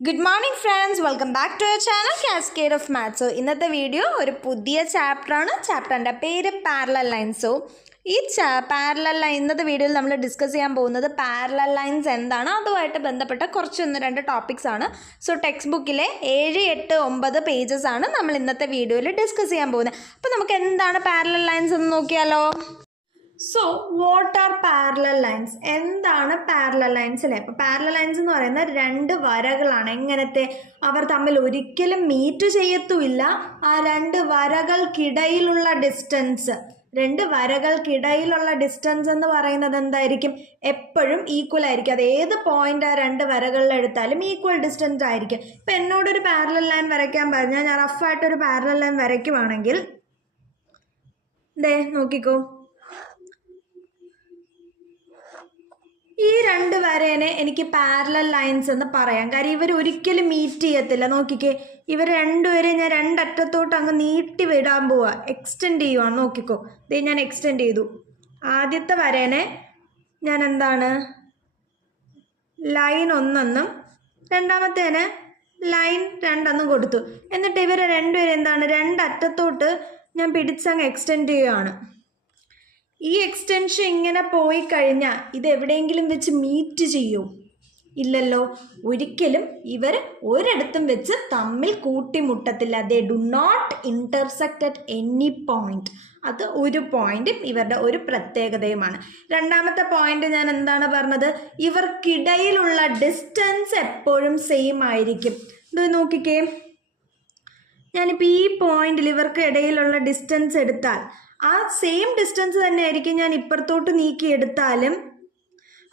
Good morning friends, welcome back to our channel Cascade of Maths. So ഇന്നത്തെ video ഒരു പുതിയ ചാപ്റ്ററാണ്. ചാപ്റ്ററിൻ്റെ പേര് പാരലൽ ലൈൻസ്. സോ ഈ പാരലൽ ലൈൻ ഇന്നത്തെ വീഡിയോയിൽ നമ്മൾ ഡിസ്കസ് ചെയ്യാൻ പോകുന്നത് പാരലൽ ലൈൻസ് എന്താണ്, അതുമായിട്ട് ബന്ധപ്പെട്ട രണ്ട് ടോപ്പിക്സ് ആണ്. സോ ടെക്സ്റ്റ് ബുക്കിലെ 7, 8, 9 പേജസ് ആണ് നമ്മൾ ഇന്നത്തെ വീഡിയോയിൽ ഡിസ്കസ് ചെയ്യാൻ പോകുന്നത്. അപ്പോൾ നമുക്ക് എന്താണ് പാരലൽ ലൈൻസ് എന്ന് നോക്കിയാലോ. So what are parallel lines? എന്താണ് പാരലൽ ലൈൻസ് അല്ലേ? അപ്പോൾ പാരലൽ ലൈൻസ് എന്ന് പറയുന്നത് രണ്ട് വരകളാണ്. എങ്ങനത്തെ? അവർ തമ്മിൽ ഒരിക്കലും മീറ്റ് ചെയ്യത്തുമില്ല. ആ രണ്ട് വരകൾക്കിടയിലുള്ള ഡിസ്റ്റൻസ് എന്ന് പറയുന്നത് എന്തായിരിക്കും? എപ്പോഴും ഈക്വൽ ആയിരിക്കും. അത് ഏത് പോയിന്റ് ആ രണ്ട് വരകളിൽ എടുത്താലും ഈക്വൽ ഡിസ്റ്റൻസ് ആയിരിക്കും. ഇപ്പം എന്നോടൊരു പാരലൽ ലൈൻ വരയ്ക്കാൻ പറഞ്ഞാൽ ഞാൻ റഫായിട്ടൊരു പാരലൽ ലൈൻ വരയ്ക്കുവാണെങ്കിൽ നോക്കിക്കോ, ഈ രണ്ട് വരേനെ എനിക്ക് പാരലൽ ലൈൻസ് എന്ന് പറയാം. കാര്യം ഇവർ ഒരിക്കലും മീറ്റ് ചെയ്യത്തില്ല. നോക്കിക്കേ, ഇവർ രണ്ടുപേരെ ഞാൻ രണ്ടറ്റത്തോട്ട് അങ്ങ് നീട്ടി വിടാൻ പോവാ, എക്സ്റ്റെൻഡ് ചെയ്യുവാണ്. നോക്കിക്കോ, ഇത് ഞാൻ എക്സ്റ്റെൻഡ് ചെയ്തു. ആദ്യത്തെ വരേനെ ഞാൻ എന്താണ് ലൈൻ 1 എന്നും രണ്ടാമത്തേനെ ലൈൻ 2 എന്നും കൊടുത്തു. എന്നിട്ട് ഇവരെ രണ്ടുപേരെ എന്താണ് രണ്ടറ്റത്തോട്ട് ഞാൻ പിടിച്ചങ്ങ് എക്സ്റ്റെൻഡ് ചെയ്യുകയാണ്. ഈ എക്സ്റ്റൻഷൻ ഇങ്ങനെ പോയി കഴിഞ്ഞാൽ ഇത് എവിടെയെങ്കിലും വെച്ച് മീറ്റ് ചെയ്യൂ? ഇല്ലല്ലോ, ഒരിക്കലും ഇവർ ഒരിടത്തും വെച്ച് തമ്മിൽ കൂട്ടിമുട്ടത്തില്ല. They do not intersect at any point. അത് ഒരു പോയിന്റും ഇവരുടെ ഒരു പ്രത്യേകതയുമാണ്. രണ്ടാമത്തെ പോയിന്റ് ഞാൻ എന്താണ് പറഞ്ഞത്? ഇവർക്കിടയിലുള്ള ഡിസ്റ്റൻസ് എപ്പോഴും സെയിം ആയിരിക്കും. ഇത് നോക്കിക്കേ, ഞാനിപ്പോൾ ഈ പോയിന്റിൽ ഇവർക്ക് ഇടയിലുള്ള ഡിസ്റ്റൻസ് എടുത്താൽ ആ സെയിം ഡിസ്റ്റൻസ് തന്നെ ആയിരിക്കും ഞാൻ ഇപ്പുറത്തോട്ട് നീക്കി എടുത്താലും,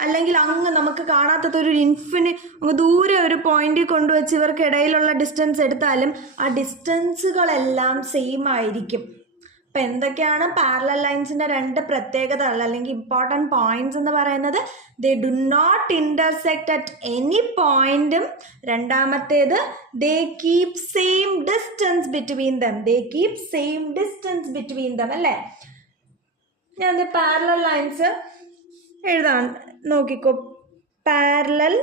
അല്ലെങ്കിൽ അങ്ങ് നമുക്ക് കാണാത്തതൊരു അങ്ങ് ദൂരെ ഒരു പോയിന്റിൽ കൊണ്ടുവച്ച് ഇവർക്ക് ഇടയിലുള്ള ഡിസ്റ്റൻസ് എടുത്താലും ആ ഡിസ്റ്റൻസുകളെല്ലാം സെയിം ആയിരിക്കും. അപ്പം എന്തൊക്കെയാണ് പാരലൽ ലൈൻസിൻ്റെ രണ്ട് പ്രത്യേകതകൾ അല്ലെങ്കിൽ ഇമ്പോർട്ടൻറ്റ് പോയിന്റ്സ് എന്ന് പറയുന്നത്? They do not intersect at any പോയിന്റും, രണ്ടാമത്തേത് they keep same distance between them. അല്ലേ? ഞാൻ പാരലൽ ലൈൻസ് എഴുതാൻ നോക്കിക്കോ. പാരലൽ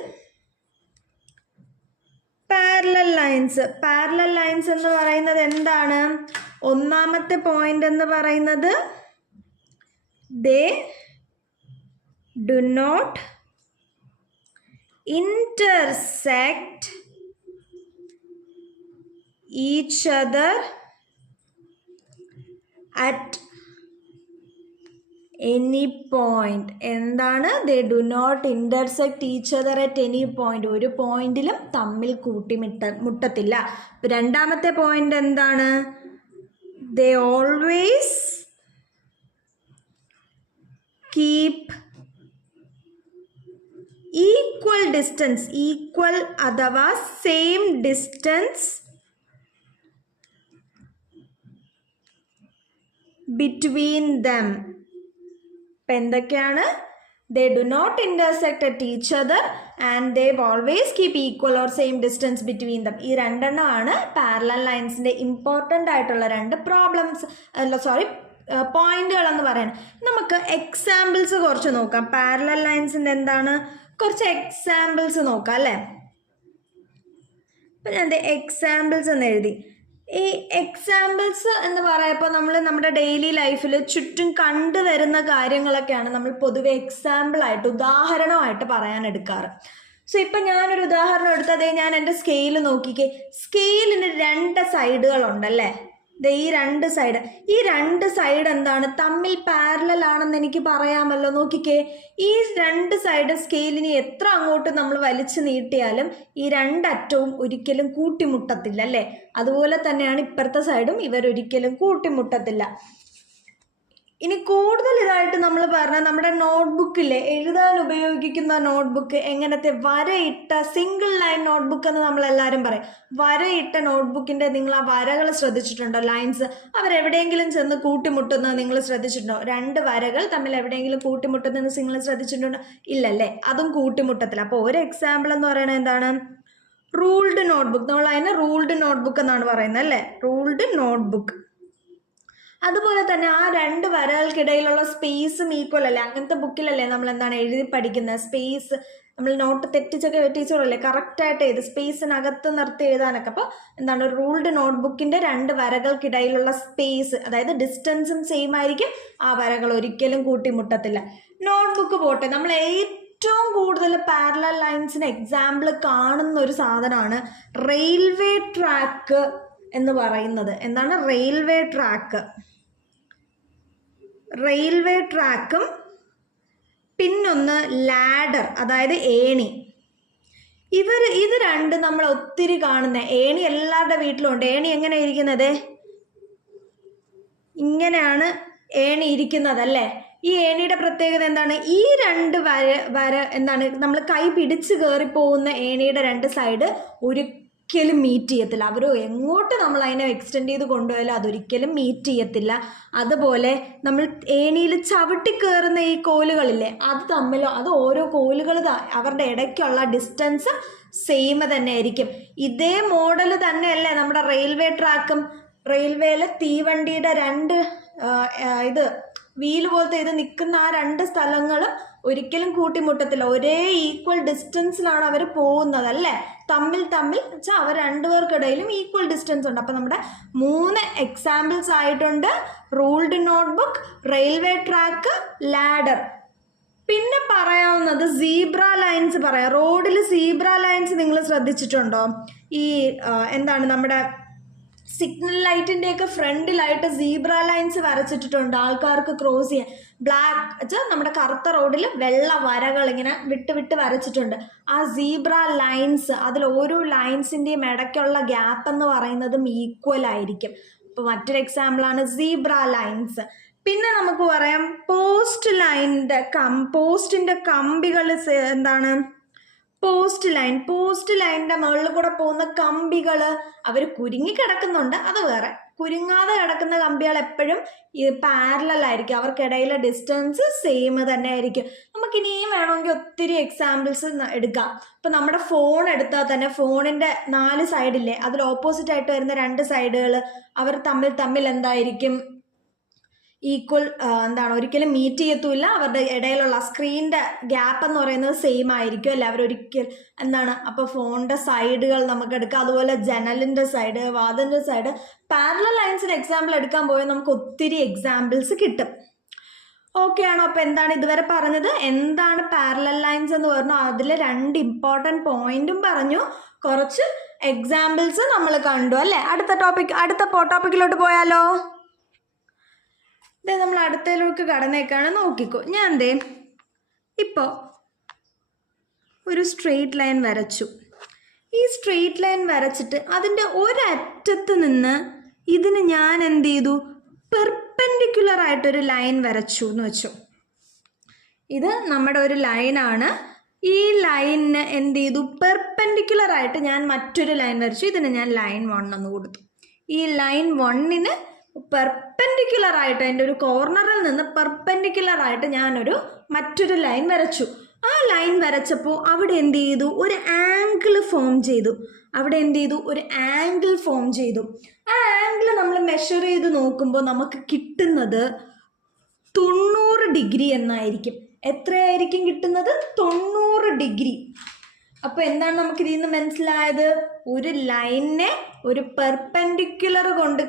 ലൈൻസ് എന്ന് പറയുന്നത് എന്താണ്? ഒന്നാമത്തെ പോയിന്റ് എന്ന് പറയുന്നത് they do not intersect each other at any point. എന്താണ്? They do not intersect each other at any point. ഒരു പോയിന്റിലും തമ്മിൽ മുട്ടത്തില്ല. രണ്ടാമത്തെ പോയിന്റ് എന്താണ്? They always keep equal അഥവാ same distance between them. ഇപ്പം എന്തൊക്കെയാണ്? They do not intersect at each other and they always keep equal or same distance between them. ഈ രണ്ടെണ്ണമാണ് പാരലൽ ലൈൻസിൻ്റെ ഇമ്പോർട്ടൻ്റ് ആയിട്ടുള്ള രണ്ട് പോയിന്റുകൾ എന്ന് പറയുന്നത്. നമുക്ക് എക്സാമ്പിൾസ് കുറച്ച് നോക്കാം. പാരലൽ ലൈൻസിൻ്റെ എന്താണ് കുറച്ച് എക്സാമ്പിൾസ് നോക്കാം അല്ലേ? അപ്പം ഞാൻ എക്സാമ്പിൾസ് എന്ന് എഴുതി. ഈ എക്സാമ്പിൾസ് എന്ന് പറയുമ്പോൾ നമ്മൾ നമ്മുടെ ഡെയിലി ലൈഫിൽ ചുറ്റും കണ്ടുവരുന്ന കാര്യങ്ങളൊക്കെയാണ് നമ്മൾ പൊതുവെ എക്സാമ്പിളായിട്ട് ഉദാഹരണമായിട്ട് പറയാൻ എടുക്കാറ്. സോ ഇപ്പം ഞാനൊരു ഉദാഹരണം എടുത്തതേ, ഞാൻ എൻ്റെ സ്കെയിൽ നോക്കിക്കേ. സ്കെയിലിന് 2 സൈഡുകളുണ്ടല്ലേ? ഈ രണ്ട് സൈഡ് എന്താണ് തമ്മിൽ പാരലൽ ആണെന്ന് എനിക്ക് പറയാമല്ലോ. നോക്കിക്കേ, ഈ രണ്ട് സൈഡ് സ്കെയിലിന് എത്ര അങ്ങോട്ട് നമ്മൾ വലിച്ചു നീട്ടിയാലും ഈ രണ്ടറ്റവും ഒരിക്കലും കൂട്ടിമുട്ടത്തില്ല അല്ലേ? അതുപോലെ തന്നെയാണ് ഇപ്പുറത്തെ സൈഡും, ഇവരൊരിക്കലും കൂട്ടിമുട്ടത്തില്ല. ഇനി കൂടുതൽ ഇതായിട്ട് നമ്മൾ പറഞ്ഞാൽ നമ്മുടെ നോട്ട്ബുക്കിലെ എഴുതാൻ ഉപയോഗിക്കുന്ന നോട്ട്ബുക്ക് എങ്ങനത്തെ വരയിട്ട സിംഗിൾ ലൈൻ നോട്ട്ബുക്ക് എന്ന് നമ്മളെല്ലാവരും പറയും. വരയിട്ട നോട്ട്ബുക്കിൻ്റെ നിങ്ങൾ ആ വരകൾ ശ്രദ്ധിച്ചിട്ടുണ്ടോ? ലൈൻസ് അവരെവിടെയെങ്കിലും ചെന്ന് കൂട്ടിമുട്ടുന്നത് നിങ്ങൾ ശ്രദ്ധിച്ചിട്ടുണ്ടോ? രണ്ട് വരകൾ തമ്മിൽ എവിടെയെങ്കിലും കൂട്ടിമുട്ടുന്നത് നിങ്ങൾ ശ്രദ്ധിച്ചിട്ടുണ്ടോ? ഇല്ലല്ലേ, അതും കൂട്ടിമുട്ടത്തില്ല. അപ്പോൾ ഒരു എക്സാമ്പിൾ എന്ന് പറയുന്നത് എന്താണ്? Ruled notebook. നമ്മൾ അതിനെ റൂൾഡ് നോട്ട്ബുക്ക് എന്നാണ് പറയുന്നത് അല്ലേ? Ruled notebook. അതുപോലെ തന്നെ ആ രണ്ട് വരകൾക്കിടയിലുള്ള സ്പേസും ഈക്വൽ അല്ലേ? അങ്ങനത്തെ ബുക്കിലല്ലേ നമ്മൾ എന്താണ് എഴുതി പഠിക്കുന്നത്? സ്പേസ് നമ്മൾ നോട്ട് തെറ്റിച്ചൊക്കെ ടീച്ചറല്ലേ കറക്റ്റായിട്ട് എഴുതി സ്പേസിനകത്ത് നിർത്തി എഴുതാനൊക്കെ. അപ്പോൾ എന്താണ്, റൂൾഡ് നോട്ട്ബുക്കിൻ്റെ 2 വരകൾക്കിടയിലുള്ള സ്പേസ്, അതായത് ഡിസ്റ്റൻസും സെയിം ആയിരിക്കും, ആ വരകൾ ഒരിക്കലും കൂട്ടിമുട്ടത്തില്ല. നോട്ട്ബുക്ക് പോട്ടെ, നമ്മൾ ഏറ്റവും കൂടുതൽ പാരലൽ ലൈൻസിന് എക്സാമ്പിൾ കാണുന്ന ഒരു സാധനമാണ് റെയിൽവേ ട്രാക്ക് എന്ന് പറയുന്നത്. എന്താണ് റെയിൽവേ ട്രാക്ക്? റെയിൽവേ ട്രാക്കും പിന്നൊന്ന് ലാഡർ, അതായത് ഏണി. ഇത് രണ്ട് നമ്മൾ ഒത്തിരി കാണുന്ന, ഏണി എല്ലാവരുടെ വീട്ടിലും ഉണ്ട്. ഏണി എങ്ങനെ ഇരിക്കുന്നത്? ഇങ്ങനെയാണ് ഏണി ഇരിക്കുന്നത് അല്ലേ? ഈ ഏണിയുടെ പ്രത്യേകത എന്താണ്? ഈ 2 വര എന്താണ്, നമ്മൾ കൈ പിടിച്ച് കയറി പോകുന്ന ഏണിയുടെ 2 സൈഡ് ഒരിക്കലും മീറ്റ് ചെയ്യത്തില്ല. അവർ എങ്ങോട്ട് നമ്മൾ അതിനെ എക്സ്റ്റെൻഡ് ചെയ്ത് കൊണ്ടുപോയാലും അതൊരിക്കലും മീറ്റ് ചെയ്യത്തില്ല. അതുപോലെ നമ്മൾ ഏണിയിൽ ചവിട്ടി കയറുന്ന ഈ കോലുകളില്ലേ, അത് തമ്മിലോ, അത് ഓരോ കോലുകൾ അവരുടെ ഇടയ്ക്കുള്ള ഡിസ്റ്റൻസ് സെയിം തന്നെ ആയിരിക്കും. ഇതേ മോഡൽ തന്നെയല്ലേ നമ്മുടെ റെയിൽവേ ട്രാക്കും. റെയിൽവേയിൽ തീവണ്ടിയുടെ 2 വീല് പോലത്തെ ഇത് നിൽക്കുന്ന ആ 2 സ്ഥലങ്ങളും ഒരിക്കലും കൂട്ടിമുട്ടത്തില്ല. ഒരേ ഈക്വൽ ഡിസ്റ്റൻസിലാണ് അവർ പോകുന്നത് അല്ലേ? തമ്മിൽ വെച്ചാൽ അവർ 2 പേർക്കിടയിലും ഈക്വൽ ഡിസ്റ്റൻസ് ഉണ്ട്. അപ്പം നമ്മുടെ 3 എക്സാമ്പിൾസ് ആയിട്ടുണ്ട്: ruled notebook, railway track, ladder. പിന്നെ പറയാവുന്നത് സീബ്ര ലൈൻസ് പറയാം. റോഡിൽ സീബ്ര ലൈൻസ് നിങ്ങൾ ശ്രദ്ധിച്ചിട്ടുണ്ടോ? ഈ എന്താണ്, നമ്മുടെ സിഗ്നൽ ലൈറ്റിൻ്റെയൊക്കെ ഫ്രണ്ടിലായിട്ട് സീബ്ര ലൈൻസ് വരച്ചിട്ടിട്ടുണ്ട് ആൾക്കാർക്ക് ക്രോസ് ചെയ്യാൻ. ബ്ലാക്ക് വെച്ചാൽ നമ്മുടെ കറുത്ത റോഡിൽ വെള്ള വരകൾ ഇങ്ങനെ വിട്ട് വരച്ചിട്ടുണ്ട്. ആ സീബ്ര ലൈൻസ്, അതിൽ ഓരോ ലൈൻസിൻ്റെയും ഇടയ്ക്കുള്ള ഗ്യാപ്പ് എന്ന് പറയുന്നതും ഈക്വൽ ആയിരിക്കും. അപ്പോൾ മറ്റൊരു എക്സാമ്പിളാണ് സീബ്ര ലൈൻസ്. പിന്നെ നമുക്ക് പറയാം പോസ്റ്റിൻ്റെ കമ്പികൾ എന്താണ്? പോസ്റ്റ് ലൈനിൻ്റെ മുകളിൽ കൂടെ പോകുന്ന കമ്പികൾ അവർ കുരുങ്ങി കിടക്കുന്നുണ്ട്, അത് വേറെ. കുരുങ്ങാതെ കിടക്കുന്ന കമ്പികൾ എപ്പോഴും പാരലൽ ആയിരിക്കും, അവർക്കിടയിലെ ഡിസ്റ്റൻസ് സെയിം തന്നെ ആയിരിക്കും. നമുക്കിനിയും വേണമെങ്കിൽ ഒത്തിരി എക്സാമ്പിൾസ് എടുക്കാം. ഇപ്പം നമ്മുടെ ഫോൺ എടുത്താൽ തന്നെ ഫോണിൻ്റെ 4 സൈഡില്ലേ, അതിൽ ഓപ്പോസിറ്റ് ആയിട്ട് വരുന്ന 2 സൈഡുകൾ അവർ തമ്മിൽ എന്തായിരിക്കും? ഈക്വൽ എന്താണ്, ഒരിക്കലും മീറ്റ് ചെയ്യത്തുമില്ല. അവരുടെ ഇടയിലുള്ള സ്ക്രീനിൻ്റെ ഗ്യാപ്പ് എന്ന് പറയുന്നത് സെയിം ആയിരിക്കും അല്ലേ? എന്താണ്, അപ്പോൾ ഫോണിൻ്റെ സൈഡുകൾ നമുക്ക് എടുക്കാം. അതുപോലെ ജനലിൻ്റെ സൈഡ്, വാതിലിൻ്റെ സൈഡ്. പാരലൽ ലൈൻസിന് എക്സാമ്പിൾ എടുക്കാൻ പോയാൽ നമുക്ക് ഒത്തിരി എക്സാമ്പിൾസ് കിട്ടും. ഓക്കെ ആണോ? അപ്പോൾ എന്താണ് ഇതുവരെ പറഞ്ഞത്? എന്താണ് പാരലൽ ലൈൻസ് എന്ന് പറഞ്ഞു, അതിൽ 2 ഇമ്പോർട്ടൻറ്റ് പോയിന്റും പറഞ്ഞു, കുറച്ച് എക്സാമ്പിൾസ് നമ്മൾ കണ്ടു അല്ലേ? അടുത്ത ടോപ്പിക്കിലോട്ട് പോയാലോ? നമ്മൾ അടുത്തതിലേക്ക് കടന്നേക്കാണ്. നോക്കിക്കോ, ഞാൻ ഇപ്പോൾ ഒരു സ്ട്രെയിറ്റ് ലൈൻ വരച്ചു. ഈ സ്ട്രെയിറ്റ് ലൈൻ വരച്ചിട്ട് അതിൻ്റെ ഒരറ്റത്ത് നിന്ന് ഇതിന് ഞാൻ എന്ത് ചെയ്തു? പെർപെൻഡിക്കുലർ ആയിട്ടൊരു ലൈൻ വരച്ചു എന്ന് വെച്ചു. ഇത് നമ്മുടെ ഒരു ലൈനാണ്. ഈ ലൈനിന് എന്ത് ചെയ്തു? പെർപെൻഡിക്കുലർ ആയിട്ട് ഞാൻ മറ്റൊരു ലൈൻ വരച്ചു. ഇതിന് ഞാൻ ലൈൻ 1 എന്ന് കൊടുത്തു. ഈ ലൈൻ 1ന് പെർപെൻഡിക്കുലർ ആയിട്ട്, അതിൻ്റെ ഒരു കോർണറിൽ നിന്ന് പെർപെൻഡിക്കുലർ ആയിട്ട് ഞാനൊരു മറ്റൊരു ലൈൻ വരച്ചു. ആ ലൈൻ വരച്ചപ്പോൾ അവിടെ എന്ത് ചെയ്തു? ഒരു ആംഗിൾ ഫോം ചെയ്തു. ആ ആംഗിൾ നമ്മൾ മെഷർ ചെയ്ത് നോക്കുമ്പോൾ നമുക്ക് കിട്ടുന്നത് 90 ഡിഗ്രി എന്നായിരിക്കും. എത്രയായിരിക്കും കിട്ടുന്നത്? 90 ഡിഗ്രി. അപ്പോൾ എന്താണ് നമുക്ക് ഇതിൽ നിന്ന് മനസ്സിലായത്? ഒരു ലൈനിനെ ഒരു പെർപെൻഡിക്കുലർ കൊണ്ട്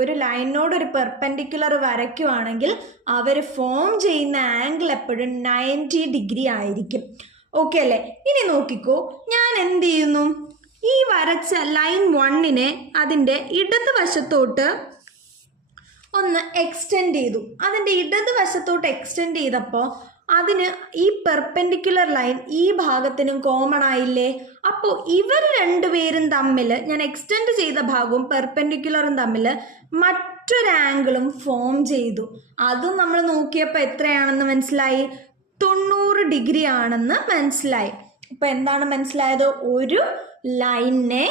ഒരു ലൈനിനോട് ഒരു പെർപെൻഡിക്കുലർ വരയ്ക്കുവാണെങ്കിൽ അവർ ഫോം ചെയ്യുന്ന ആംഗിൾ എപ്പോഴും 90 ഡിഗ്രി ആയിരിക്കും. ഓക്കെ അല്ലേ? ഇനി നോക്കിക്കോ, ഞാൻ എന്ത് ചെയ്യുന്നു? ഈ വരച്ച ലൈൻ 1നെ അതിൻ്റെ ഇടതുവശത്തോട്ട് ഒന്ന് എക്സ്റ്റെൻഡ് ചെയ്തു. അതിൻ്റെ ഇടതുവശത്തോട്ട് എക്സ്റ്റെൻഡ് ചെയ്തപ്പോൾ അതിന് ഈ പെർപെൻഡിക്കുലർ ലൈൻ ഈ ഭാഗത്തിനും കോമൺ ആയില്ലേ? അപ്പോൾ ഇവർ 2 പേരും തമ്മിൽ, ഞാൻ എക്സ്റ്റെൻഡ് ചെയ്ത ഭാഗവും പെർപെൻഡിക്കുലറും തമ്മിൽ മറ്റൊരു ആംഗിളും ഫോം ചെയ്തു. അതും നമ്മൾ നോക്കിയപ്പോൾ എത്രയാണെന്ന് മനസ്സിലായി? 90 ഡിഗ്രി ആണെന്ന് മനസ്സിലായി. അപ്പോൾ എന്താണ് മനസ്സിലായത്? ഒരു ലൈനിനെ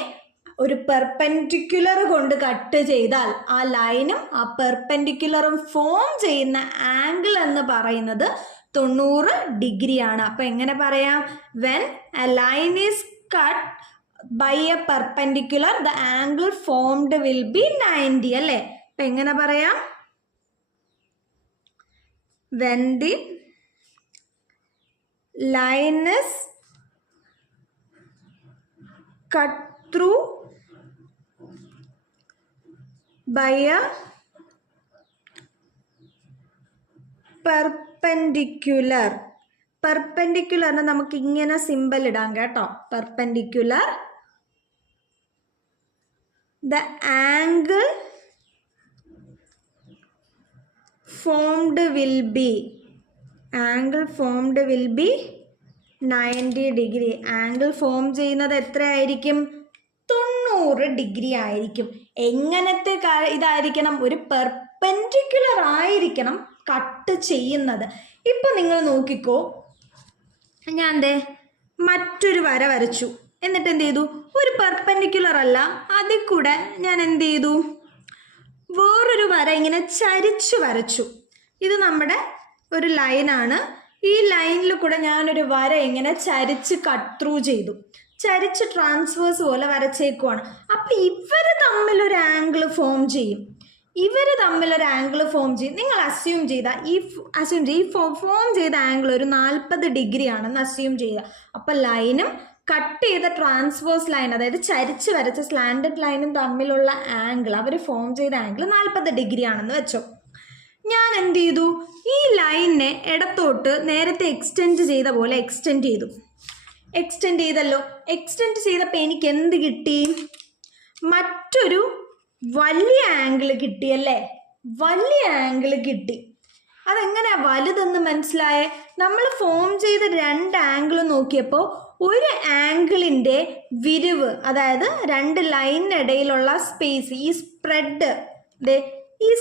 ഒരു പെർപെൻഡിക്കുലർ കൊണ്ട് കട്ട് ചെയ്താൽ ആ ലൈനും ആ പെർപെൻഡിക്കുലറും ഫോം ചെയ്യുന്ന ആംഗിൾ എന്ന് പറയുന്നത് 90 ഡിഗ്രിയാണ്. അപ്പോൾ എങ്ങനെ പറയാം? When a line is cut by a perpendicular the angle formed will be 90 അല്ലേ? അപ്പം എങ്ങനെ പറയാം? When the line is cut through by a perpendicular. പെർപെൻഡിക്കുലറിന് നമുക്ക് ഇങ്ങനെ സിമ്പൽ ഇടാം കേട്ടോ. Perpendicular the angle formed will be 90 degree. Angle form ചെയ്യുന്നത് എത്രയായിരിക്കും? 90 ഡിഗ്രി ആയിരിക്കും. എങ്ങനത്തെ ഇതായിരിക്കണം? ഒരു പെർപെൻഡിക്കുലർ ആയിരിക്കണം കട്ട് ചെയ്യുന്നത്. ഇപ്പൊ നിങ്ങൾ നോക്കിക്കോ, ഞാൻ മറ്റൊരു വര വരച്ചു. എന്നിട്ട് എന്ത് ചെയ്തു? ഒരു പെർപെൻഡിക്കുലർ അല്ല, അതിൽ കൂടെ ഞാൻ എന്ത് ചെയ്തു? വേറൊരു വര ഇങ്ങനെ ചരിച്ചു വരച്ചു. ഇത് നമ്മുടെ ഒരു ലൈനാണ്. ഈ ലൈനിൽ കൂടെ ഞാനൊരു വര ഇങ്ങനെ ചരിച്ച് കട്ട് ത്രൂ ചെയ്തു. ചരിച്ച് ട്രാൻസ്വേഴ്സ് പോലെ വരച്ചേക്കുവാണ്. അപ്പം ഇവർ തമ്മിലൊരു ആംഗിൾ ഫോം ചെയ്യും. നിങ്ങൾ അസ്യൂം ചെയ്ത ഈ ഫോം ചെയ്ത ആംഗിൾ ഒരു 40 ഡിഗ്രി ആണെന്ന് അസ്യൂം ചെയ്യുക. അപ്പം ലൈനും കട്ട് ചെയ്ത ട്രാൻസ്വേഴ്സ് ലൈൻ, അതായത് ചരിച്ച് വരച്ച സ്ലാൻഡഡ് ലൈനും തമ്മിലുള്ള ആംഗിൾ, അവർ ഫോം ചെയ്ത ആംഗിൾ 40 ഡിഗ്രി ആണെന്ന് വെച്ചോ. ഞാൻ എന്ത് ചെയ്തു? ഈ ലൈനിനെ ഇടത്തോട്ട് നേരത്തെ എക്സ്റ്റെൻഡ് ചെയ്ത പോലെ എക്സ്റ്റെൻഡ് ചെയ്തല്ലോ. എക്സ്റ്റെൻഡ് ചെയ്തപ്പോൾ എനിക്ക് എന്ത് കിട്ടി? മറ്റൊരു വലിയ ആംഗിൾ കിട്ടിയല്ലേ? വലിയ ആംഗിൾ കിട്ടി. അതെങ്ങനെയാ വലുതെന്ന് മനസ്സിലായേ? നമ്മൾ ഫോം ചെയ്ത 2 ആംഗിൾ നോക്കിയപ്പോൾ ഒരു ആംഗിളിൻ്റെ വിരിവ്, അതായത് 2 ലൈനിനിടയിലുള്ള സ്പേസ്, ഈ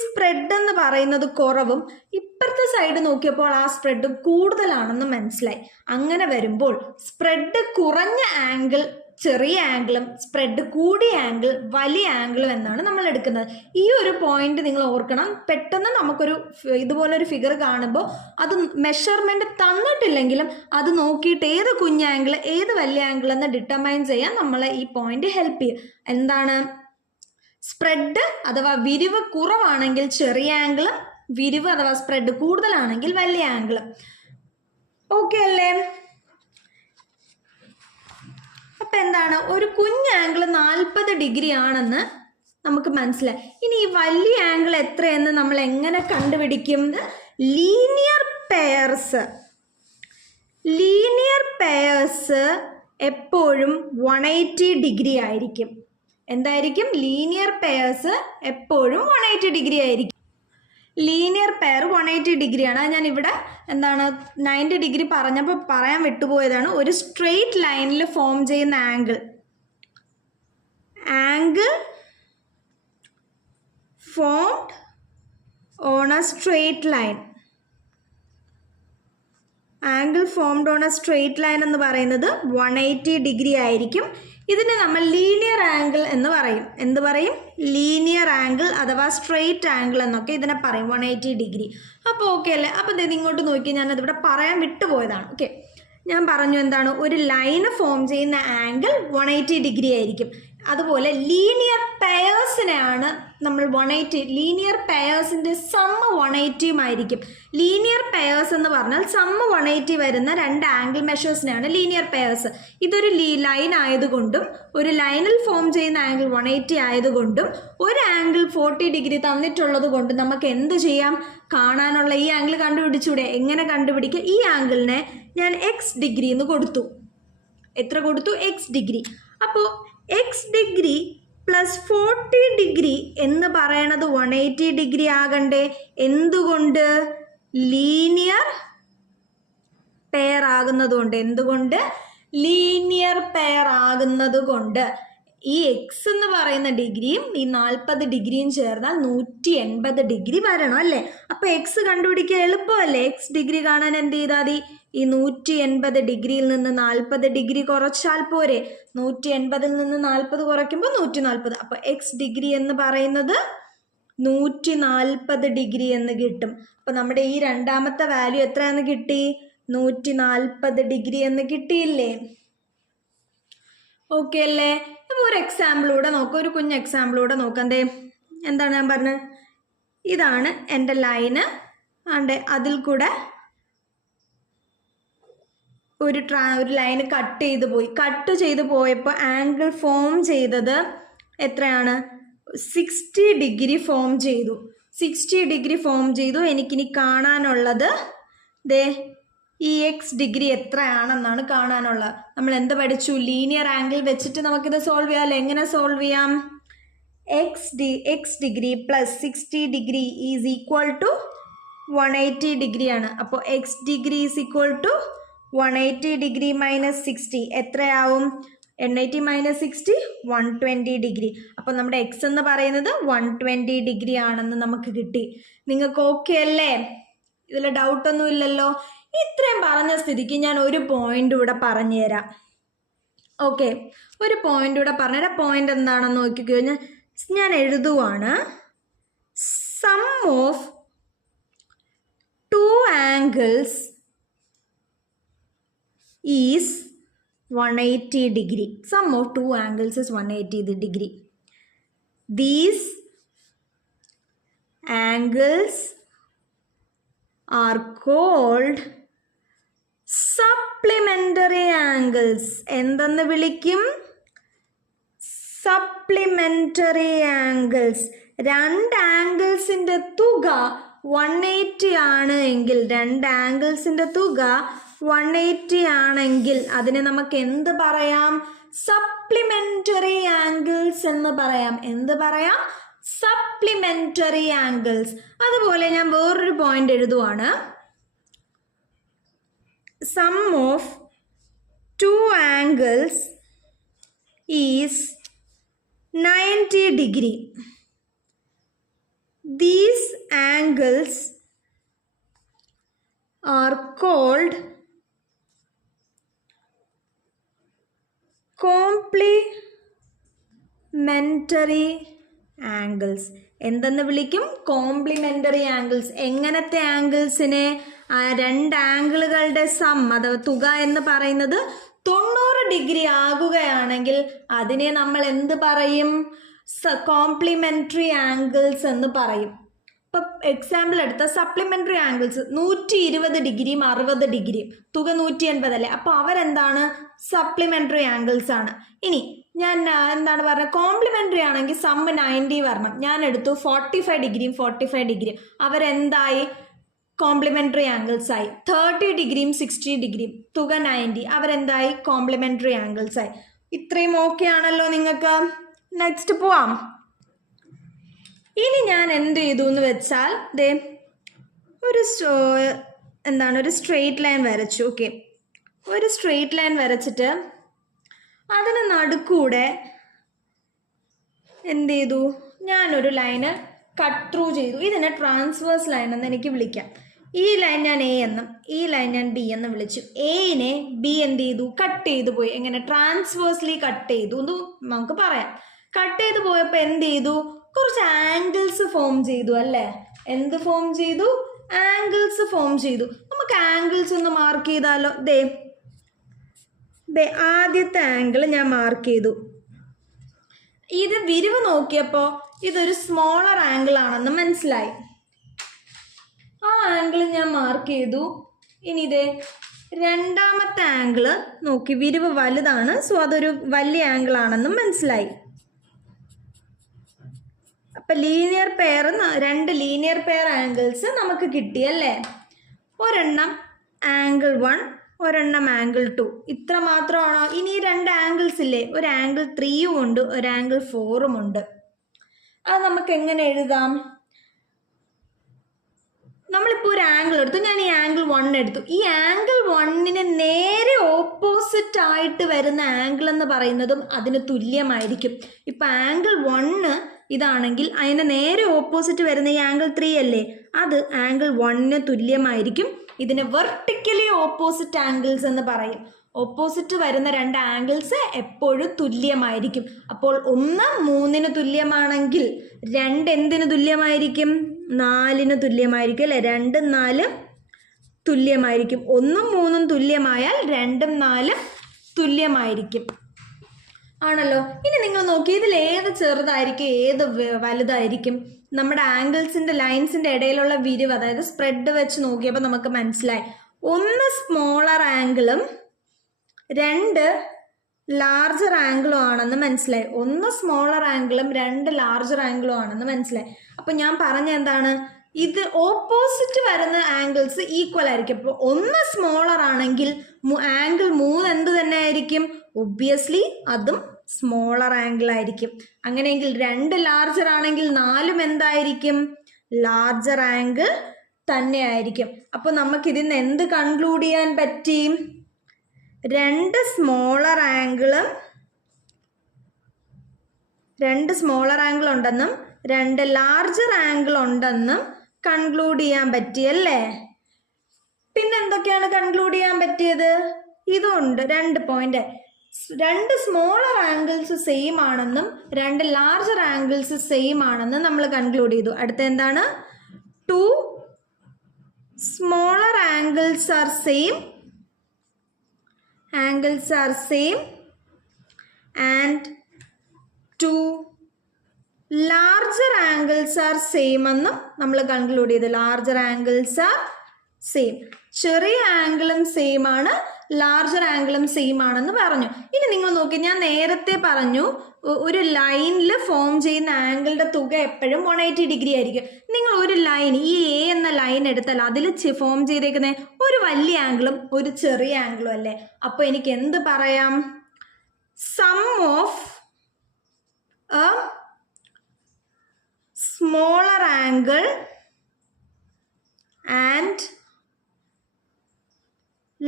സ്പ്രെഡ് എന്ന് പറയുന്നത് കുറവും, ഇപ്പുറത്തെ സൈഡ് നോക്കിയപ്പോൾ ആ സ്പ്രെഡ് കൂടുതലാണെന്ന് മനസ്സിലായി. അങ്ങനെ വരുമ്പോൾ സ്പ്രെഡ് കുറഞ്ഞ ആംഗിൾ ചെറിയ ആംഗിളും സ്പ്രെഡ് കൂടിയ ആംഗിൾ വലിയ ആംഗിളും എന്നാണ് നമ്മൾ എടുക്കുന്നത്. ഈ ഒരു പോയിന്റ് നിങ്ങൾ ഓർക്കണം. പെട്ടെന്ന് നമുക്കൊരു ഇതുപോലൊരു ഫിഗർ കാണുമ്പോൾ അത് മെഷർമെൻറ്റ് തന്നിട്ടില്ലെങ്കിലും അത് നോക്കിയിട്ട് ഏത് കുഞ്ഞ് ആംഗിൾ ഏത് വലിയ ആംഗിൾ എന്ന് ഡിറ്റർമൈൻ ചെയ്യാൻ നമ്മളെ ഈ പോയിന്റ് ഹെൽപ്പ് ചെയ്യും. എന്താണ്? സ്പ്രെഡ് അഥവാ വിരിവ് കുറവാണെങ്കിൽ ചെറിയ ആംഗിളും, വിരിവ് അഥവാ സ്പ്രെഡ് കൂടുതലാണെങ്കിൽ വലിയ ആംഗിളും. ഓക്കെ അല്ലേ? അപ്പം എന്താണ്? ഒരു കുഞ്ഞ് ആംഗിൾ 40 ഡിഗ്രി ആണെന്ന് നമുക്ക് മനസ്സിലായി. ഇനി ഈ വലിയ ആംഗിൾ എത്രയെന്ന് നമ്മൾ എങ്ങനെ കണ്ടുപിടിക്കും? ലീനിയർ പെയർസ് എപ്പോഴും 180 ഡിഗ്രി ആയിരിക്കും. എന്തായിരിക്കും? ലീനിയർ പെയർസ് എപ്പോഴും 180 ഡിഗ്രി ആയിരിക്കും. ലീനിയർ പെയർ 180 ഡിഗ്രിയാണ്. ഞാൻ ഇവിടെ 90 ഡിഗ്രി പറഞ്ഞപ്പോൾ പറയാൻ വിട്ടുപോയതാണ്. ഒരു സ്ട്രെയിറ്റ് ലൈനിൽ ഫോം ചെയ്യുന്ന angle formed on A straight line. Angle formed on A straight line എന്ന് പറയുന്നത് 180 ഡിഗ്രി ആയിരിക്കും. ഇതിനെ നമ്മൾ ലീനിയർ ആംഗിൾ എന്ന് പറയും. എന്ത് പറയും? ലീനിയർ ആംഗിൾ അഥവാ സ്ട്രെയിറ്റ് ആംഗിൾ എന്നൊക്കെ ഇതിനെ പറയും, 180 ഡിഗ്രി. അപ്പോൾ ഓക്കെ അല്ലേ? അപ്പോൾ ഇത് ഇങ്ങോട്ട് നോക്കി, ഞാനതിവിടെ പറയാൻ വിട്ടുപോയതാണ്. ഓക്കെ, ഞാൻ പറഞ്ഞു എന്താണ്? ഒരു ലൈന് ഫോം ചെയ്യുന്ന ആംഗിൾ 180 ഡിഗ്രി ആയിരിക്കും. അതുപോലെ ലീനിയർ പെയേഴ്സിനെയാണ് നമ്മൾ 180, ലീനിയർ പെയേഴ്സിൻ്റെ സമ്മ് 180 ആയിരിക്കും. ലീനിയർ പെയേഴ്സ് എന്ന് പറഞ്ഞാൽ സമ്മ് 180 വരുന്ന 2 ആംഗിൾ മെഷേഴ്സിനെയാണ് ലീനിയർ പെയേഴ്സ്. ഇതൊരു ലൈൻ ആയതുകൊണ്ടും ഒരു ലൈനിൽ ഫോം ചെയ്യുന്ന ആംഗിൾ 180 ആയതുകൊണ്ടും ഒരു ആംഗിൾ 40 ഡിഗ്രി തന്നിട്ടുള്ളത് കൊണ്ട് നമുക്ക് എന്ത് ചെയ്യാം? കാണാനുള്ള ഈ ആംഗിൾ കണ്ടുപിടിച്ചൂടെ? എങ്ങനെ കണ്ടുപിടിക്കുക? ഈ ആംഗിളിനെ ഞാൻ x ഡിഗ്രി എന്ന് കൊടുത്തു. എത്ര കൊടുത്തു? x degree. അപ്പോൾ x ഡിഗ്രി പ്ലസ് 40 ഡിഗ്രി എന്ന് പറയണത് 180 ഡിഗ്രി ആകണ്ടേ? എന്തുകൊണ്ട്? ലീനിയർ പെയർ ആകുന്നതുകൊണ്ട്. എന്തുകൊണ്ട്? ലീനിയർ പെയർ ആകുന്നത് കൊണ്ട്. ഈ x എന്ന് പറയുന്ന ഡിഗ്രിയും ഈ 40 ഡിഗ്രിയും ചേർന്നാൽ 180 ഡിഗ്രി വരണം അല്ലേ? അപ്പോൾ x കണ്ടുപിടിക്കാൻ എളുപ്പമല്ലേ? x ഡിഗ്രി കാണാൻ എന്ത് ചെയ്താൽ മതി? ഈ 180 ഡിഗ്രിയിൽ നിന്ന് 40 ഡിഗ്രി കുറച്ചാൽ പോരെ? 180ൽ നിന്ന് 40 കുറയ്ക്കുമ്പോൾ 140. അപ്പോൾ x ഡിഗ്രി എന്ന് പറയുന്നത് 140 ഡിഗ്രി എന്ന് കിട്ടും. അപ്പോൾ നമ്മുടെ ഈ രണ്ടാമത്തെ വാല്യൂ എത്രയെന്ന് കിട്ടി? 140 ഡിഗ്രി എന്ന് കിട്ടിയില്ലേ? ഓക്കെ അല്ലേ? അപ്പോൾ ഒരു എക്സാമ്പിളൂടെ നോക്കാം, ഒരു കുഞ്ഞ് എക്സാമ്പിളൂടെ നോക്കാം. എന്താണ് ഞാൻ പറഞ്ഞത്? ഇതാണ് എൻ്റെ ലൈന്. അതിൽ കൂടെ ഒരു ലൈന് കട്ട് ചെയ്ത് പോയപ്പോൾ ആംഗിൾ ഫോം ചെയ്തത് എത്രയാണ്? 60 ഡിഗ്രി ഫോം ചെയ്തു. 60 ഡിഗ്രി ഫോം ചെയ്തു. എനിക്കിനി കാണാനുള്ളത് ഈ എക്സ് ഡിഗ്രി എത്രയാണെന്നാണ് കാണാനുള്ളത്. നമ്മൾ എന്ത് പഠിച്ചു? ലീനിയർ ആംഗിൾ വെച്ചിട്ട് നമുക്കിത് സോൾവ് ചെയ്യാമല്ലോ. എങ്ങനെ സോൾവ് ചെയ്യാം? X degree plus 60 degree is equal to 180 ഡിഗ്രിയാണ്. അപ്പോൾ x degree is equal to 180 degree minus 60 എത്രയാവും? 180 മൈനസ് 60 120 ഡിഗ്രി. അപ്പോൾ നമ്മുടെ എക്സ് എന്ന് പറയുന്നത് 120 ഡിഗ്രി ആണെന്ന് നമുക്ക് കിട്ടി. നിങ്ങൾക്ക് ഓക്കെ അല്ലേ? ഇതിൽ ഡൗട്ടൊന്നും ഇല്ലല്ലോ? ഇത്രയും പറഞ്ഞ സ്ഥിതിക്ക് ഞാൻ ഒരു പോയിന്റ് ഇവിടെ പറഞ്ഞു തരാം. ഓക്കെ, ഒരു പോയിന്റ് ഇവിടെ പറഞ്ഞുതരാം. പോയിന്റ് എന്താണെന്ന് നോക്കിക്കോ. ഞാൻ എഴുതുവാണ്. Sum of 2 angles is 180 degree. Sum of 2 angles is 180 degree. These angles are called supplementary angles. എന്തെന്ന് വിളിക്കും? supplementary angles. രണ്ട് ആംഗിൾസിൻ്റെ തുക 180 ആണ് എങ്കിൽ, രണ്ട് ആംഗിൾസിൻ്റെ തുക 180 ആണെങ്കിൽ അതിനെ നമുക്ക് എന്ത് പറയാം? സപ്ലിമെന്ററി ആംഗിൾസ് എന്ന് പറയാം. എന്ത് പറയാം? Supplementary angles. അതുപോലെ ഞാൻ വേറൊരു പോയിന്റ് എഴുതുവാണ്. Sum of 2 angles is 90 degree. These angles are called complementary angles. എന്തെന്ന് വിളിക്കും? Complementary angles. എങ്ങനത്തെ ആംഗിൾസിനെ? ആ രണ്ട് ആംഗിളുകളുടെ സം അഥവാ തുക എന്ന് പറയുന്നത് 90 ഡിഗ്രി ആകുകയാണെങ്കിൽ അതിനെ നമ്മൾ എന്ത് പറയും? കോംപ്ലിമെന്ററി ആംഗിൾസ് എന്ന് പറയും. ഇപ്പം എക്സാമ്പിൾ എടുത്ത സപ്ലിമെന്ററി ആംഗിൾസ് 120 ഡിഗ്രിയും 60 ഡിഗ്രിയും, തുക 180 അല്ലേ? അപ്പോൾ അവരെന്താണ്? സപ്ലിമെന്ററി ആംഗിൾസ് ആണ്. ഇനി ഞാൻ എന്താണ് പറഞ്ഞത്? കോംപ്ലിമെന്ററി ആണെങ്കിൽ സം 90 വരണം. ഞാൻ എടുത്തു 45 ഡിഗ്രിയും 45 ഡിഗ്രിയും, അവരെന്തായി? കോംപ്ലിമെന്ററി ആംഗിൾസ് ആയി. 30 ഡിഗ്രിയും 60 ഡിഗ്രിയും, തുക 90, അവരെന്തായി? കോംപ്ലിമെന്ററി ആംഗിൾസ് ആയി. ഇത്രയും ഓക്കെ ആണല്ലോ നിങ്ങൾക്ക്? നെക്സ്റ്റ് പോവാം. ഇനി ഞാൻ എന്ത് ചെയ്തു എന്ന് വെച്ചാൽ ഒരു സ്ട്രെയിറ്റ് ലൈൻ വരച്ചു. ഓക്കെ, ഒരു സ്ട്രെയിറ്റ് ലൈൻ വരച്ചിട്ട് അതിന് നടുക്കൂടെ എന്ത് ചെയ്തു? ഞാനൊരു ലൈന് കട്ട് ത്രൂ ചെയ്തു. ഇതിനെ ട്രാൻസ്വേഴ്സ് ലൈൻ എന്ന് എനിക്ക് വിളിക്കാം. ഈ ലൈൻ ഞാൻ എ എന്നും ഈ ലൈൻ ഞാൻ ബി എന്ന് വിളിച്ചു. എനെ ബി എന്ത് ചെയ്തു? കട്ട് ചെയ്തു പോയി. എങ്ങനെ? ട്രാൻസ്വേഴ്സ്ലി കട്ട് ചെയ്തു എന്ന് നമുക്ക് പറയാം. കട്ട് ചെയ്ത് പോയപ്പോൾ എന്ത് ചെയ്തു? കുറച്ച് ആംഗിൾസ് ഫോം ചെയ്തു അല്ലേ? എന്ത് ഫോം ചെയ്തു? ആംഗിൾസ് ഫോം ചെയ്തു. നമുക്ക് ആംഗിൾസ് ഒന്ന് മാർക്ക് ചെയ്താലോ? ആദ്യത്തെ ആംഗിൾ ഞാൻ മാർക്ക് ചെയ്തു. ഇത് വിരിവ് നോക്കിയപ്പോൾ ഇതൊരു സ്മോളർ ആംഗിൾ ആണെന്ന് മനസ്സിലായി. ആ ആംഗിൾ ഞാൻ മാർക്ക് ചെയ്തു. ഇനി രണ്ടാമത്തെ ആംഗിൾ നോക്കി, വിരിവ് വലുതാണ്, സോ അതൊരു വലിയ ആംഗിൾ ആണെന്നും മനസ്സിലായി. അപ്പം ലീനിയർ പെയർ, രണ്ട് ലീനിയർ പെയർ ആംഗിൾസ് നമുക്ക് കിട്ടിയല്ലേ? ഒരെണ്ണം ആംഗിൾ 1, ഒരെണ്ണം ആംഗിൾ 2. ഇത്ര മാത്രമാണോ? ഇനി ഈ രണ്ട് ആംഗിൾസ് ഇല്ലേ? ഒരു ആംഗിൾ 3യും ഉണ്ട്, ഒരു ആംഗിൾ 4ഉം ഉണ്ട്. അത് നമുക്ക് എങ്ങനെ എഴുതാം? നമ്മളിപ്പോൾ ഒരു ആംഗിൾ എടുത്തു. ഞാൻ ഈ ആംഗിൾ 1 എടുത്തു. ഈ ആംഗിൾ 1ന് നേരെ ഓപ്പോസിറ്റ് ആയിട്ട് വരുന്ന ആംഗിൾ എന്ന് പറയുന്നതും അതിന് തുല്യമായിരിക്കും. ഇപ്പം ആംഗിൾ 1 ഇതാണെങ്കിൽ അതിന് നേരെ ഓപ്പോസിറ്റ് വരുന്ന ഈ ആംഗിൾ 3 അല്ലേ? അത് ആംഗിൾ 1ന് തുല്യമായിരിക്കും. ഇതിന് വെർട്ടിക്കലി ഓപ്പോസിറ്റ് ആംഗിൾസ് എന്ന് പറയും. ഓപ്പോസിറ്റ് വരുന്ന രണ്ട് ആംഗിൾസ് എപ്പോഴും തുല്യമായിരിക്കും. അപ്പോൾ 1 3ന് തുല്യമാണെങ്കിൽ 2 എന്തിന് തുല്യമായിരിക്കും? 4ന് തുല്യമായിരിക്കും അല്ലേ? 2ഉം 4ഉം തുല്യമായിരിക്കും. 1ഉം 3ഉം തുല്യമായാൽ 2ഉം 4ഉം തുല്യമായിരിക്കും. ആണല്ലോ? ഇനി നിങ്ങൾ നോക്കി, ഇതിൽ ഏത് ചെറുതായിരിക്കും, ഏത് വലുതായിരിക്കും? നമ്മുടെ ആംഗിൾസിൻ്റെ ലൈൻസിൻ്റെ ഇടയിലുള്ള വിരിവ്, അതായത് സ്പ്രെഡ് വെച്ച് നോക്കിയപ്പോൾ നമുക്ക് മനസ്സിലായി. ഒന്ന് സ്മോളർ ആംഗിളും രണ്ട് ലാർജർ ആംഗിളും ആണെന്ന് മനസ്സിലായി. ഒന്ന് സ്മോളർ ആംഗിളും രണ്ട് ലാർജർ ആംഗിളും ആണെന്ന് മനസ്സിലായി. അപ്പം ഞാൻ പറഞ്ഞ എന്താണ്, ഇത് ഓപ്പോസിറ്റ് വരുന്ന ആംഗിൾസ് ഈക്വൽ ആയിരിക്കും. അപ്പോൾ ഒന്ന് സ്മോളർ ആണെങ്കിൽ ആംഗിൾ 3 എന്ത് തന്നെ ആയിരിക്കും? ഒബ്വിയസ്ലി അതും സ്മോളർ ആംഗിൾ ആയിരിക്കും. അങ്ങനെയെങ്കിൽ രണ്ട് ലാർജർ ആണെങ്കിൽ 4 എന്തായിരിക്കും? ലാർജർ ആംഗിൾ തന്നെ ആയിരിക്കും. അപ്പോൾ നമുക്ക് ഇതിൽ നിന്ന് എന്ത് കൺക്ലൂഡ് ചെയ്യാൻ പറ്റി? രണ്ട് സ്മോളർ ആംഗിൾ ഉണ്ടെന്നും രണ്ട് ലാർജർ ആംഗിൾ ഉണ്ടെന്നും കൺക്ലൂഡ് ചെയ്യാൻ പറ്റിയല്ലേ? പിന്നെ എന്തൊക്കെയാണ് കൺക്ലൂഡ് ചെയ്യാൻ പറ്റിയത്? ഇതുണ്ട് 2 പോയിന്റ്. രണ്ട് സ്മോളർ ആംഗിൾസ് സെയിം ആണെന്നും രണ്ട് ലാർജർ ആംഗിൾസ് സെയിം ആണെന്നും നമ്മൾ കൺക്ലൂഡ് ചെയ്തു. അടുത്ത എന്താണ്? 2 smaller angles are same and 2 larger angles are same എന്നും നമ്മൾ കൺക്ലൂഡ് ചെയ്തു. Larger angles are same. ചെറിയ ആംഗിളും സെയിം ആണ്, ലാർജർ ആംഗിളും സെയിം ആണെന്ന് പറഞ്ഞു. ഇനി നിങ്ങൾ നോക്കി, ഞാൻ നേരത്തെ പറഞ്ഞു ഒരു ലൈനിൽ ഫോം ചെയ്യുന്ന ആംഗിളുടെ തുക എപ്പോഴും 180 ഡിഗ്രി ആയിരിക്കും. നിങ്ങൾ ഒരു ലൈൻ, ഈ എ എന്ന ലൈൻ എടുത്താൽ അതിൽ ഫോം ചെയ്തേക്കുന്ന ഒരു വലിയ ആംഗിളും ഒരു ചെറിയ ആംഗിളും അല്ലേ? അപ്പോൾ എനിക്ക് എന്ത് പറയാം? Sum of a smaller angle and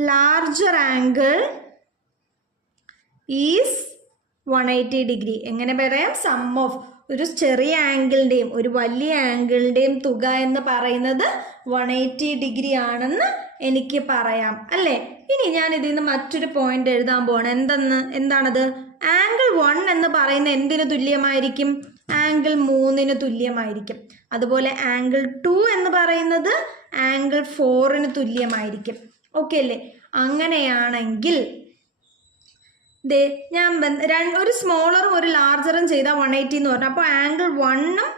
larger angle is 180 degree. എങ്ങനെ പറയാം? സം ഓഫ് ഒരു ചെറിയ ആംഗിളിൻ്റെയും ഒരു വലിയ ആംഗിളിൻ്റെയും തുക എന്ന് പറയുന്നത് 180 ഡിഗ്രി ആണെന്ന് എനിക്ക് പറയാം അല്ലേ? ഇനി ഞാൻ ഇതിൽ നിന്ന് മറ്റൊരു പോയിന്റ് എഴുതാൻ പോവാണ്. എന്താണത്? ആംഗിൾ 1 എന്ന് പറയുന്നത് എന്തിനു തുല്യമായിരിക്കും? ആംഗിൾ 3 തുല്യമായിരിക്കും. അതുപോലെ ആംഗിൾ 2 എന്ന് പറയുന്നത് ആംഗിൾ 4 തുല്യമായിരിക്കും. ഓക്കെ അല്ലേ? അങ്ങനെയാണെങ്കിൽ ഞാൻ ഒരു സ്മോളറും ഒരു ലാർജറും ചെയ്താൽ 180 എന്ന് പറഞ്ഞു. അപ്പോൾ ആംഗിൾ 1ഉം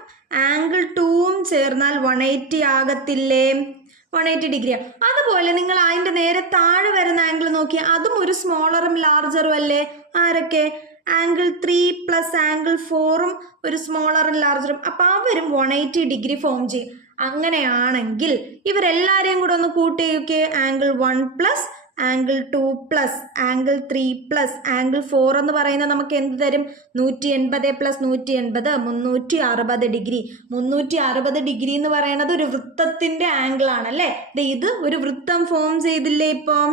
ആംഗിൾ 2ഉം ചേർന്നാൽ 180 ആകത്തില്ലേ? 180 ഡിഗ്രിയാണ്. അതുപോലെ നിങ്ങൾ അതിൻ്റെ നേരെ താഴെ വരുന്ന ആംഗിൾ നോക്കി, അതും ഒരു സ്മോളറും ലാർജറും അല്ലേ? ആരൊക്കെ? ആംഗിൾ 3 പ്ലസ് ആംഗിൾ 4ഉം ഒരു സ്മോളറും ലാർജറും. അപ്പം അവരും 180 ഡിഗ്രി ഫോം ചെയ്യും. അങ്ങനെയാണെങ്കിൽ ഇവരെല്ലാവരെയും കൂടെ ഒന്ന് കൂട്ടിയൊക്കെ, angle 1 plus angle 2 plus angle 3 plus angle 4 എന്ന് പറയുന്നത് നമുക്ക് എന്ത് തരും? 180 പ്ലസ് 180 360 ഡിഗ്രി. 360 ഡിഗ്രി എന്ന് പറയുന്നത് ഒരു വൃത്തത്തിന്റെ ആംഗിൾ ആണല്ലേ? ഇത് ഒരു വൃത്തം ഫോം ചെയ്തില്ലേ? ഇപ്പം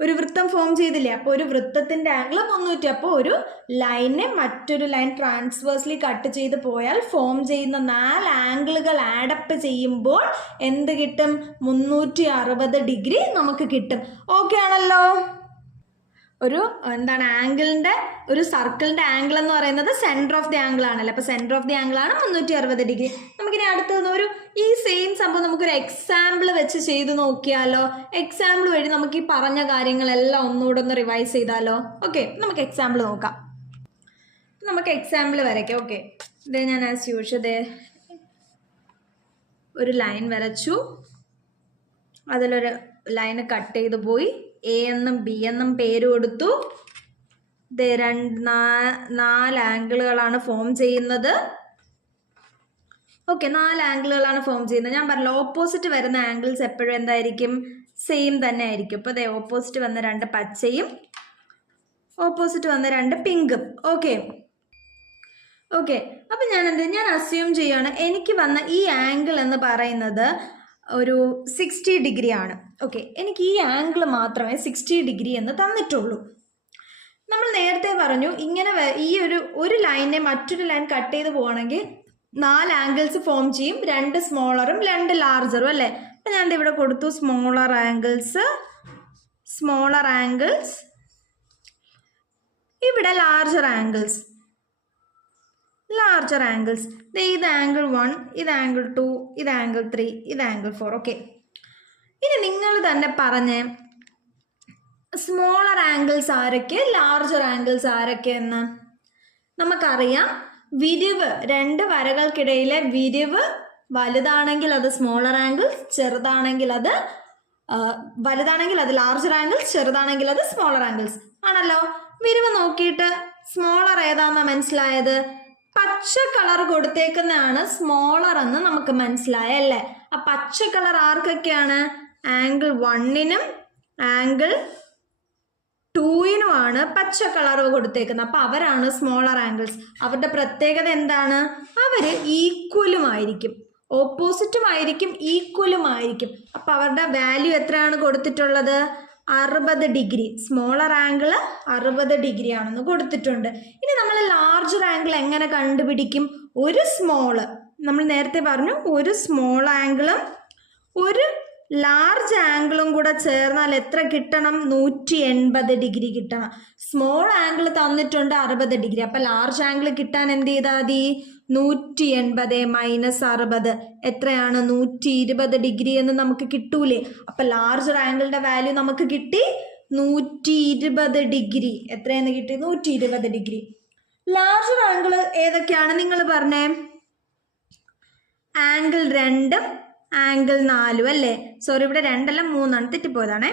ഒരു വൃത്തം ഫോം ചെയ്തില്ലേ? അപ്പോൾ ഒരു വൃത്തത്തിന്റെ ആംഗിൾ 300. അപ്പോൾ ഒരു ലൈനെ മറ്റൊരു ലൈൻ ട്രാൻസ്വേഴ്സ്ലി കട്ട് ചെയ്ത് പോയാൽ ഫോം ചെയ്യുന്ന 4 ആംഗിളുകൾ ആഡപ്പ് ചെയ്യുമ്പോൾ എന്ത് കിട്ടും? 360 ഡിഗ്രി നമുക്ക് കിട്ടും. ഓക്കെ ആണല്ലോ? ഒരു ആംഗിളിന്റെ ഒരു സർക്കിളിന്റെ ആംഗിൾ എന്ന് പറയുന്നത് സെന്റർ ഓഫ് ദി ആംഗിൾ ആണല്ലോ. അപ്പോൾ സെന്റർ ഓഫ് ദി ആംഗിൾ ആണ് 360 ഡിഗ്രി. നമുക്കിനി അടുത്തത് ഈ സെയിം സംഭവം നമുക്കൊരു എക്സാമ്പിൾ വെച്ച് ചെയ്ത് നോക്കിയാലോ? എക്സാമ്പിൾ വഴി നമുക്ക് ഈ പറഞ്ഞ കാര്യങ്ങളെല്ലാം ഒന്നുകൂടെ ഒന്ന് റിവൈസ് ചെയ്താലോ? ഓക്കെ, നമുക്ക് എക്സാമ്പിൾ നോക്കാം. നമുക്ക് എക്സാമ്പിൾ വരയ്ക്കാം. ഓക്കെ, ഞാൻ ആസ് യൂഷ്വൽ ഒരു ലൈൻ വരച്ചു. അതിലൊരു ലൈന് കട്ട് ചെയ്ത് പോയി. എ എന്നും ബി എന്നും പേര് കൊടുത്തു. 4 ആംഗിളുകളാണ് ഫോം ചെയ്യുന്നത്. ഓക്കെ, 4 ആംഗിളുകളാണ് ഫോം ചെയ്യുന്നത്. ഞാൻ പറഞ്ഞല്ലോ, ഓപ്പോസിറ്റ് വരുന്ന ആംഗിൾസ് എപ്പോഴും എന്തായിരിക്കും? സെയിം തന്നെ ആയിരിക്കും. ഇപ്പോൾ ഓപ്പോസിറ്റ് വന്ന 2 പച്ചയും ഓപ്പോസിറ്റ് വന്ന 2 പിങ്കും. ഓക്കെ, അപ്പം ഞാൻ അസ്യൂം ചെയ്യുകയാണ്, എനിക്ക് വന്ന ഈ ആംഗിൾ എന്ന് പറയുന്നത് ഒരു 60 ഡിഗ്രി ആണ്. ഓക്കെ, എനിക്ക് ഈ ആംഗിൾ മാത്രമേ 60 ഡിഗ്രി എന്ന് തന്നിട്ടുള്ളൂ. നമ്മൾ നേരത്തെ പറഞ്ഞു, ഇങ്ങനെ ഈ ഒരു ലൈനെ മറ്റൊരു ലൈൻ കട്ട് ചെയ്ത് പോവുകയാണെങ്കിൽ 4 ആംഗിൾസ് ഫോം ചെയ്യും. 2 സ്മോളറും 2 ലാർജറും അല്ലേ? അപ്പം ഞാൻ ഇവിടെ കൊടുത്തു സ്മോളർ ആംഗിൾസ്, ഇവിടെ ലാർജർ ആംഗിൾസ്. ഇത് ആംഗിൾ 1, ഇത് ആംഗിൾ 2, ഇത് ആംഗിൾ 3, ഇത് ആംഗിൾ 4. ഓക്കെ, ഇനി നിങ്ങൾ തന്നെ പറഞ്ഞ് സ്മോളർ ആംഗിൾസ് ആരൊക്കെ, ലാർജർ ആംഗിൾസ് ആരൊക്കെ എന്ന് നമുക്കറിയാം. വിരിവ്, 2 വരകൾക്കിടയിലെ വിരിവ് വലുതാണെങ്കിൽ അത് സ്മോളർ ആംഗിൾസ്, ചെറുതാണെങ്കിൽ അത് വലുതാണെങ്കിൽ അത് ലാർജർ ആംഗിൾസ്, ചെറുതാണെങ്കിൽ അത് സ്മോളർ ആംഗിൾസ് ആണല്ലോ. വിരിവ് നോക്കിയിട്ട് സ്മോളർ ഏതാണെന്നാ മനസ്സിലായത്? പച്ച കളർ കൊടുത്തേക്കുന്നതാണ് സ്മോളർ എന്ന് നമുക്ക് മനസ്സിലായല്ലേ. ആ പച്ച കളർ ആർക്കൊക്കെയാണ്? ആംഗിൾ 1നും ആംഗിൾ 2നുമാണ് പച്ച കളർ കൊടുത്തേക്കുന്നത്. അപ്പൊ അവരാണ് സ്മോളർ ആംഗിൾസ്. അവരുടെ പ്രത്യേകത എന്താണ്? അവര് ഈക്വലുമായിരിക്കും, ഓപ്പോസിറ്റും ആയിരിക്കും, ഈക്വലും ആയിരിക്കും. അപ്പൊ അവരുടെ വാല്യൂ എത്രയാണ് കൊടുത്തിട്ടുള്ളത്? 60 ഡിഗ്രി. സ്മോളർ ആംഗിൾ 60 ഡിഗ്രി ആണെന്ന് കൊടുത്തിട്ടുണ്ട്. ഇനി നമ്മൾ ലാർജർ ആംഗിൾ എങ്ങനെ കണ്ടുപിടിക്കും? ഒരു സ്മോള്, നമ്മൾ നേരത്തെ പറഞ്ഞു, ഒരു സ്മോൾ ആംഗിളും ഒരു ലാർജ് ആംഗിളും കൂടെ ചേർന്നാൽ എത്ര കിട്ടണം? 180 ഡിഗ്രി കിട്ടണം. സ്മോൾ ആംഗിൾ തന്നിട്ടുണ്ട് 60 ഡിഗ്രി. അപ്പൊ ലാർജ് ആംഗിൾ കിട്ടാൻ എന്ത് ചെയ്താൽ മതി? 180 മൈനസ് 60 എത്രയാണ്? 120 ഡിഗ്രി എന്ന് നമുക്ക് കിട്ടൂലേ. അപ്പൊ ലാർജർ ആംഗിളിന്റെ വാല്യൂ നമുക്ക് കിട്ടി 120 ഡിഗ്രി. എത്രയെന്ന് കിട്ടി? 120 ഡിഗ്രി. ലാർജർ ആംഗിൾ ഏതൊക്കെയാണ് നിങ്ങൾ പറഞ്ഞേ? ആംഗിൾ 2ഉം ആംഗിൾ 4ഉം അല്ലേ. സോറി, ഇവിടെ 2 അല്ല 3 തെറ്റിപ്പോയതാണേ.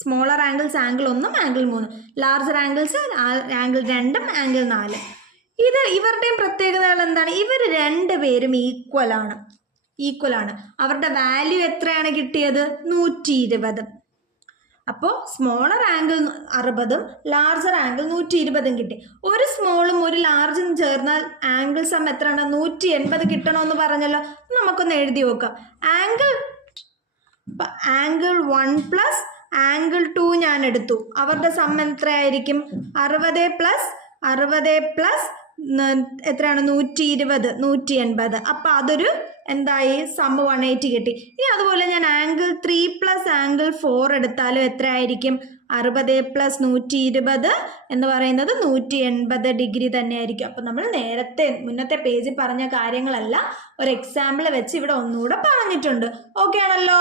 സ്മോളർ ആംഗിൾസ് ആംഗിൾ 1ഉം ആംഗിൾ 3ഉം, ലാർജർ ആംഗിൾസ് ആംഗിൾ 2ഉം ആംഗിൾ 4. ഇവരുടെയും പ്രത്യേകതകൾ എന്താണ്? ഇവർ രണ്ടുപേരും ഈക്വൽ ആണ്. അവരുടെ വാല്യൂ എത്രയാണ് കിട്ടിയത്? 120. അപ്പോൾ സ്മോളർ ആംഗിൾ 60ഉം ലാർജർ ആംഗിൾ 120ഉം കിട്ടി. ഒരു സ്മോളും ഒരു ലാർജും ചേർന്നാൽ ആംഗിൾ സം എത്രയാണ്? 180 കിട്ടണമെന്ന് പറഞ്ഞല്ലോ. നമുക്കൊന്ന് എഴുതി നോക്കാം. ആംഗിൾ 1 പ്ലസ് ആംഗിൾ 2 ഞാൻ എടുത്തു. അവരുടെ സം എത്രയായിരിക്കും? 60 പ്ലസ് എത്രയാണ്? 120, 180. അപ്പൊ അതൊരു എന്തായി? സം 180 കിട്ടി. ഇനി അതുപോലെ ഞാൻ ആംഗിൾ 3 പ്ലസ് ആംഗിൾ 4 എടുത്താലും എത്രയായിരിക്കും? 60 പ്ലസ് 120 എന്ന് പറയുന്നത് 180 ഡിഗ്രി തന്നെയായിരിക്കും. അപ്പൊ നമ്മൾ മുന്നത്തെ പേജിൽ പറഞ്ഞ കാര്യങ്ങളെല്ലാം ഒരു എക്സാമ്പിൾ വെച്ച് ഇവിടെ ഒന്നുകൂടെ പറഞ്ഞിട്ടുണ്ട്. ഓക്കെ ആണല്ലോ.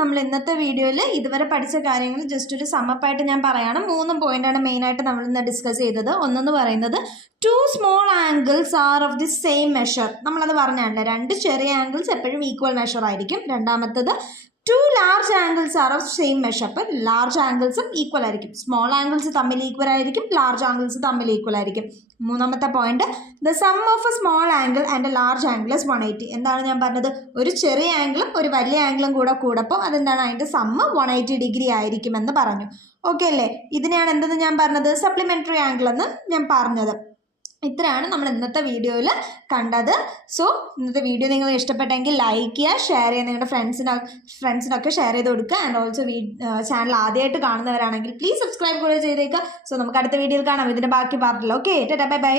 നമ്മൾ ഇന്നത്തെ വീഡിയോയിൽ ഇതുവരെ പഠിച്ച കാര്യങ്ങൾ ജസ്റ്റ് ഒരു സമപ്പായിട്ട് ഞാൻ പറയാണ്. 3 പോയിന്റാണ് മെയിനായിട്ട് നമ്മൾ ഇന്ന് ഡിസ്കസ് ചെയ്തത്. ഒന്നെന്ന് പറയുന്നത് 2 small angles are of the same measure. നമ്മളത് പറഞ്ഞാണ്ട് 2 ചെറിയ ആംഗിൾസ് എപ്പോഴും ഈക്വൽ മെഷർ ആയിരിക്കും. രണ്ടാമത്തത് 2 large angles are of same measure. അപ്പം ലാർജ് ആംഗിൾസും ഈക്വൽ ആയിരിക്കും. സ്മോൾ ആംഗിൾസ് തമ്മിൽ ഈക്വൽ ആയിരിക്കും, ലാർജ് ആംഗിൾസ് തമ്മിൽ ഈക്വൽ ആയിരിക്കും. മൂന്നാമത്തെ point, the sum of A small angle and A large angle is 180. എന്താണ് ഞാൻ പറഞ്ഞത്? ഒരു ചെറിയ ആംഗിളും ഒരു വലിയ ആംഗിളും കൂടപ്പോൾ അതെന്താണ്? അതിന്റെ സമ്മ് 180 ഡിഗ്രി ആയിരിക്കുമെന്ന് പറഞ്ഞു. ഓക്കെ അല്ലേ? ഇതിനെയാണ് എന്തെന്ന് ഞാൻ പറഞ്ഞത്? സപ്ലിമെന്ററി ആംഗിൾ എന്ന് ഞാൻ പറഞ്ഞത്. ഇത്രയാണ് നമ്മൾ ഇന്നത്തെ വീഡിയോയിൽ കണ്ടത്. സോ ഇന്നത്തെ വീഡിയോ നിങ്ങൾ ഇഷ്ടപ്പെട്ടെങ്കിൽ ലൈക്ക് ചെയ്യുക, ഷെയർ ചെയ്യുക, നിങ്ങളുടെ ഫ്രണ്ട്സിനൊക്കെ ഷെയർ ചെയ്ത് കൊടുക്കുക. ആൻഡ് ഓൾസോ ചാനൽ ആദ്യമായിട്ട് കാണുന്നവരാണെങ്കിൽ പ്ലീസ് സബ്സ്ക്രൈബ് കൂടെ ചെയ്തേക്കുക. സോ നമുക്ക് അടുത്ത വീഡിയോയിൽ കാണാം ഇതിൻ്റെ ബാക്കി പാർട്ടില്ല. Okay, tata, bye by.